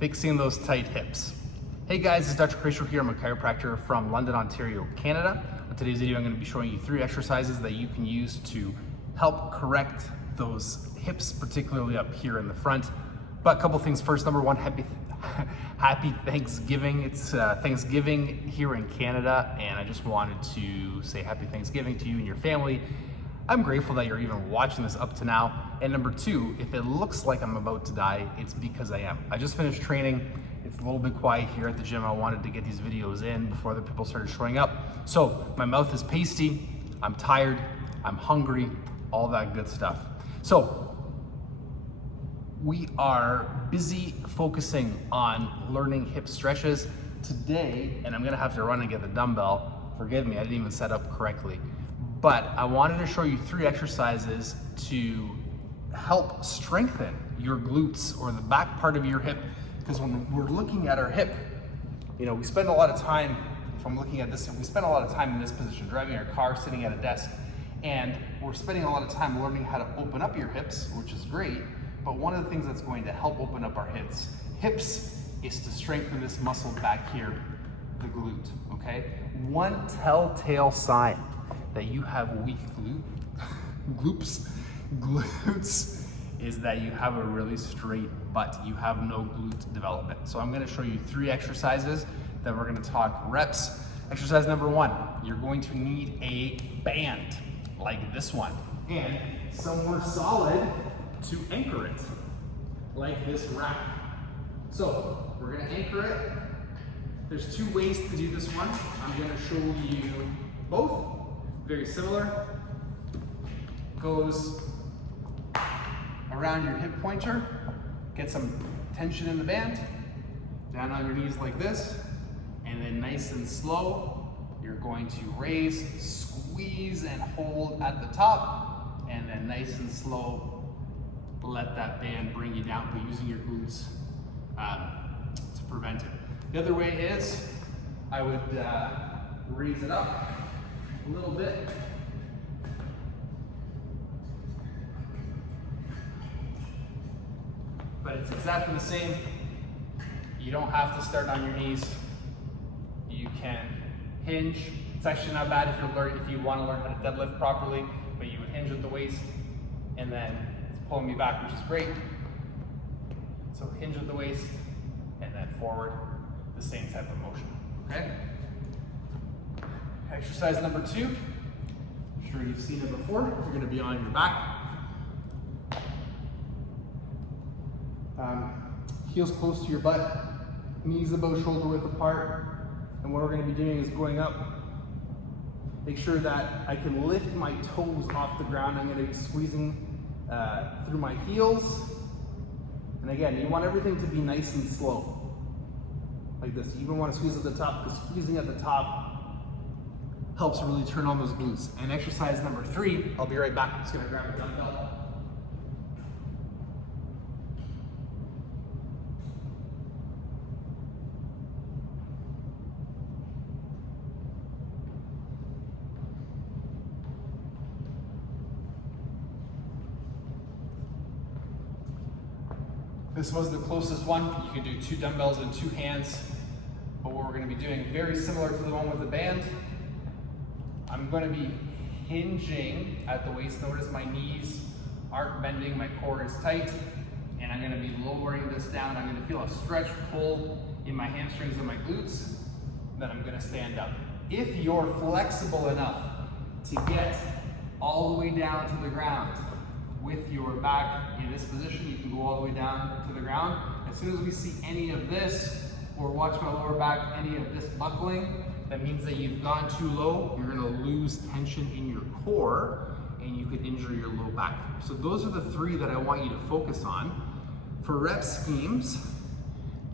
Fixing those tight hips. Hey guys, it's Dr. Kresimir here. I'm a chiropractor from London, Ontario, Canada. In today's video, I'm going to be showing you 3 exercises that you can use to help correct those hips, particularly up here in the front. But a couple things first. Number one, happy Thanksgiving. It's Thanksgiving here in Canada, and I just wanted to say happy Thanksgiving to you and your family. I'm grateful that you're even watching this up to now. And number two, if it looks like I'm about to die, it's because I am. I just finished training. It's a little bit quiet here at the gym. I wanted to get these videos in before other people started showing up. So my mouth is pasty, I'm tired, I'm hungry, all that good stuff. So we are busy focusing on learning hip stretches today, and I'm gonna have to run and get the dumbbell. Forgive me, I didn't even set up correctly. But I wanted to show you 3 exercises to help strengthen your glutes or the back part of your hip. Because when we're looking at our hip, you know, we spend a lot of time, if I'm looking at this, we spend a lot of time in this position, driving our car, sitting at a desk, and we're spending a lot of time learning how to open up your hips, which is great. But one of the things that's going to help open up our hips is to strengthen this muscle back here, the glute, okay? One telltale sign that you have weak glutes is that you have a really straight butt. You have no glute development. So I'm gonna show you 3 exercises that we're gonna talk reps. Exercise number 1, you're going to need a band like this one and somewhere solid to anchor it, like this rack. So we're gonna anchor it. There's 2 ways to do this one. I'm gonna show you both. Very similar. Goes around your hip pointer, get some tension in the band, down on your knees like this, and then nice and slow, you're going to raise, squeeze, and hold at the top, and then nice and slow, let that band bring you down, but using your glutes to prevent it. The other way is, I would raise it up a little bit, but it's exactly the same. You don't have to start on your knees. You can hinge. It's actually not bad if you want to learn how to deadlift properly, but you would hinge at the waist, and then it's pulling me back, which is great. So hinge at the waist, and then forward, the same type of motion, okay? Exercise number 2, I'm sure you've seen it before. You're gonna be on your back. Heels close to your butt, knees about shoulder width apart. And what we're gonna be doing is going up. Make sure that I can lift my toes off the ground. I'm gonna be squeezing through my heels. And again, you want everything to be nice and slow, like this. You even wanna squeeze at the top, because squeezing at the top helps really turn on those glutes. And exercise number 3, I'll be right back. I'm just gonna grab a dumbbell. This was the closest one. You can do 2 dumbbells in 2 hands. But what we're gonna be doing, very similar to the one with the band, I'm going to be hinging at the waist. Notice my knees aren't bending, my core is tight, and I'm going to be lowering this down. I'm going to feel a stretch pull in my hamstrings and my glutes. Then I'm going to stand up. If you're flexible enough to get all the way down to the ground with your back in this position, you can go all the way down to the ground. As soon as we see any of this, or watch my lower back, any of this buckling, that means that you've gone too low. You're gonna lose tension in your core, and you could injure your low back. So those are the 3 that I want you to focus on. For rep schemes,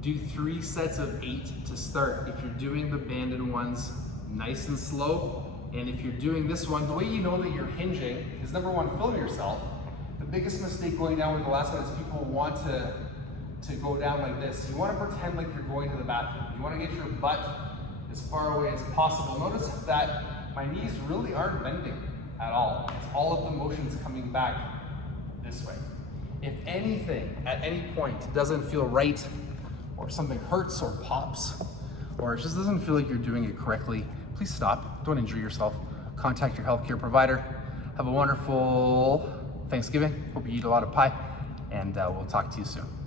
do 3 sets of 8 to start. If you're doing the banded ones, nice and slow. And if you're doing this one, the way you know that you're hinging is, number 1, film yourself. The biggest mistake going down with the last one is people want to go down like this. You want to pretend like you're going to the bathroom. You want to get your butt as far away as possible. Notice that my knees really aren't bending at all. It's all of the motions coming back this way. If anything, at any point, doesn't feel right or something hurts or pops, or it just doesn't feel like you're doing it correctly, please stop. Don't injure yourself. Contact your healthcare provider. Have a wonderful Thanksgiving. Hope you eat a lot of pie, and we'll talk to you soon.